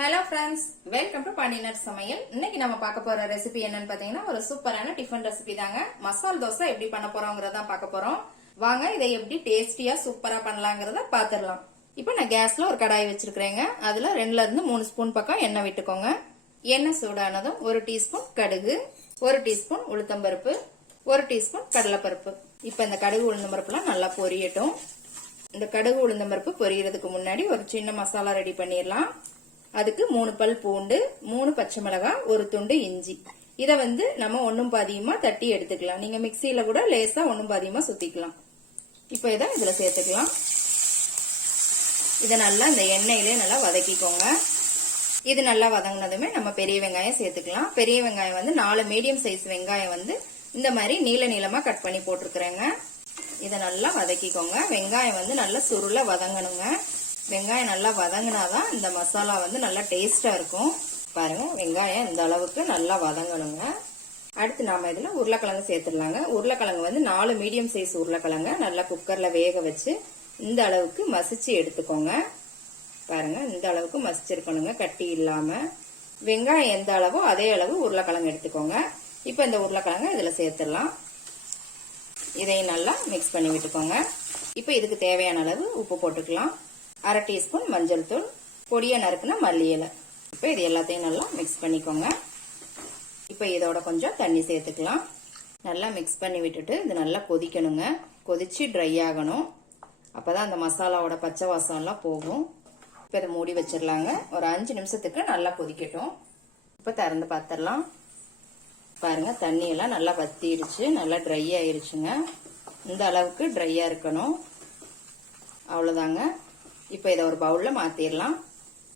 Hello friends, welcome to பாண்டியனர் சமையல். இன்னைக்கு நம்ம பார்க்க போற ரெசிபி என்னன்னு பாத்தீங்கன்னா ஒரு சூப்பரான டிஃபன் ரெசிபி தாங்க. மசால் தோசை எப்படி பண்ண போறோங்கிறத பார்க்க போறோம். வாங்க இதை எப்படி டேஸ்டியா சூப்பரா பண்ணலாங்கிறத பாத்துடலாம். இப்போ நான் கேஸ்ல ஒரு கடாய் வச்சிருக்கிறேங்க. அதுல 2ல இருந்து 3 ஸ்பூன் பக்கம் எண்ணெய் விட்டுக்கோங்க. எண்ணெய் சூடானதும் 1 டீஸ்பூன் கடுகு, 1 டீஸ்பூன் உளுத்தம்பருப்பு, 1 டீஸ்பூன் கடலைப்பருப்பு. இப்ப இந்த கடுகு உளுந்தம்பருப்புலாம் நல்லா பொரியட்டும். இந்த கடுகு உளுந்தம்பருப்பு பொரியறதுக்கு முன்னாடி ஒரு சின்ன மசாலா ரெடி பண்ணிடலாம். அதுக்கு 3 பல் பூண்டு, 3 பச்சை மிளகாய், 1 துண்டு இஞ்சி. இத நம்ம ஒண்ணும் பாதியமா தட்டி எடுத்துக்கலாம். நீங்க மிக்சியில கூட லேசா ஒண்ணும் பாதியமா சுத்திக்கலாம். இப்ப இத இதுல சேர்த்துக்கலாம். இத நல்லா இந்த எண்ணெயிலே நல்லா வதக்கிக்கோங்க. இது நல்லா வதங்கினதுமே நம்ம பெரிய வெங்காயம் சேர்த்துக்கலாம். பெரிய வெங்காயம் 4 மீடியம் சைஸ் வெங்காயம் இந்த மாதிரி நீள நீளமா கட் பண்ணி போட்டிருக்கிறேங்க. இத நல்லா வதக்கிக்கோங்க. வெங்காயம் நல்லா சுருள வதங்கணுங்க. வெங்காயம் நல்லா வதங்கினாதான் இந்த மசாலா நல்லா டேஸ்டா இருக்கும். பாருங்க, வெங்காயம் இந்த அளவுக்கு நல்லா வதங்கணுங்க. அடுத்து நாம இதுல உருளைக்கிழங்கு சேர்த்துடலாங்க. உருளைக்கிழங்கு 4 மீடியம் சைஸ் உருளைக்கிழங்கு நல்லா குக்கர்ல வேக வச்சு இந்த அளவுக்கு மசிச்சு எடுத்துக்கோங்க. பாருங்க, இந்த அளவுக்கு மசிச்சிருக்கணுங்க, கட்டி இல்லாம. வெங்காயம் எந்த அளவோ அதே அளவு உருளைக்கிழங்கு எடுத்துக்கோங்க. இப்ப இந்த உருளைக்கிழங்கு இதுல சேர்த்துடலாம். இதையும் நல்லா மிக்ஸ் பண்ணி விட்டுக்கோங்க. இப்ப இதுக்கு தேவையான அளவு உப்பு போட்டுக்கலாம். 1/2 டீஸ்பூன் மஞ்சள் தூள், பொடியா நறுக்குன மல்லி இலை. இப்ப இது எல்லாத்தையும் நல்லா மிக்ஸ் பண்ணிக்கோங்க. இப்ப இதோட கொஞ்சம் தண்ணி சேர்த்துக்கலாம். நல்லா மிக்ஸ் பண்ணி விட்டுட்டு இது நல்லா கொதிக்கணுங்க. கொதிச்சு ட்ரை ஆகணும். அப்பதான் அந்த மசாலாவோட பச்சை வாசம் எல்லாம் போகும். இப்ப இதை மூடி வச்சிடலாங்க. ஒரு 5 நிமிஷத்துக்கு நல்லா கொதிக்கட்டும். இப்ப திறந்து பார்த்துடலாம். பாருங்க, தண்ணி எல்லாம் நல்லா வத்திடுச்சு, நல்லா ட்ரை ஆயிருச்சுங்க. இந்த அளவுக்கு ட்ரையா இருக்கணும். அவ்வளவுதாங்க. இப்ப இதை ஒரு பவுல்ல மாத்திரலாம்.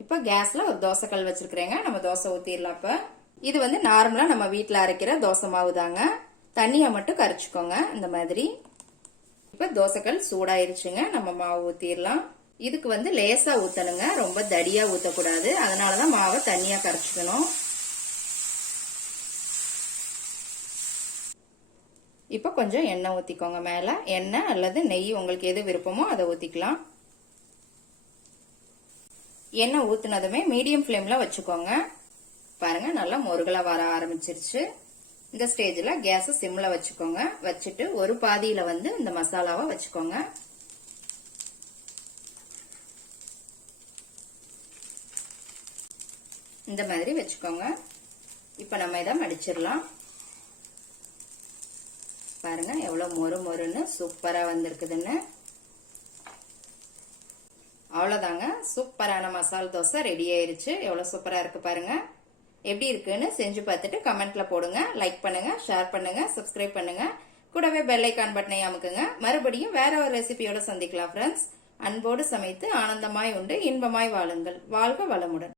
இப்ப கேஸ்ல ஒரு தோசை கல் வச்சிருக்கிறேங்க. நம்ம தோசை ஊத்திடலாம். இப்ப இது நார்மலா நம்ம வீட்டுல அரைக்கிற தோசை மாவு தாங்க. தண்ணியா மட்டும் கரைச்சுக்கோங்க இந்த மாதிரி. இப்ப தோசைக்கல் சூடாயிருச்சுங்க. நம்ம மாவு ஊத்திடலாம். இதுக்கு லேசா ஊத்தணுங்க, ரொம்ப தடியா ஊத்தக்கூடாது. அதனாலதான் மாவை தண்ணியா கரைச்சுக்கணும். இப்ப கொஞ்சம் எண்ணெய் ஊத்திக்கோங்க. மேல எண்ணெய் அல்லது நெய், உங்களுக்கு எது விருப்பமோ அதை ஊத்திக்கலாம். எண்ணெய் ஊத்துனதுமே மீடியம் ஃப்ளேம்ல வச்சுக்கோங்க. பாருங்க, நல்லா முருகலா வர ஆரம்பிச்சிருச்சு. இந்த ஸ்டேஜ்ல கேஸ் சிம்ல வச்சுக்கோங்க. வச்சுட்டு ஒரு பாதியில இந்த மசாலாவை வச்சுக்கோங்க. இந்த மாதிரி வச்சுக்கோங்க. இப்ப நம்ம இதை மடிச்சிடலாம். பாருங்க எவ்வளவு மொறு மொறுன்னு சூப்பரா வந்திருக்குதுன்னு. அவ்வளவுதாங்க, சூப்பரான மசால் தோசை ரெடி ஆயிருச்சு. எவ்வளவு சூப்பரா இருக்கு பாருங்க. எப்படி இருக்குன்னு செஞ்சு பார்த்துட்டு கமெண்ட்ல போடுங்க. லைக் பண்ணுங்க, ஷேர் பண்ணுங்க, சப்ஸ்கிரைப் பண்ணுங்க. கூடவே பெல் ஐகான் பட்டனை அமுக்குங்க. மறுபடியும் வேற ஒரு ரெசிபியோட சந்திக்கலாம் ஃப்ரெண்ட்ஸ். அன்போடு சமைத்து ஆனந்தமாய் உண்டு இன்பமாய் வாழுங்கள். வாழ்க வளமுடன்.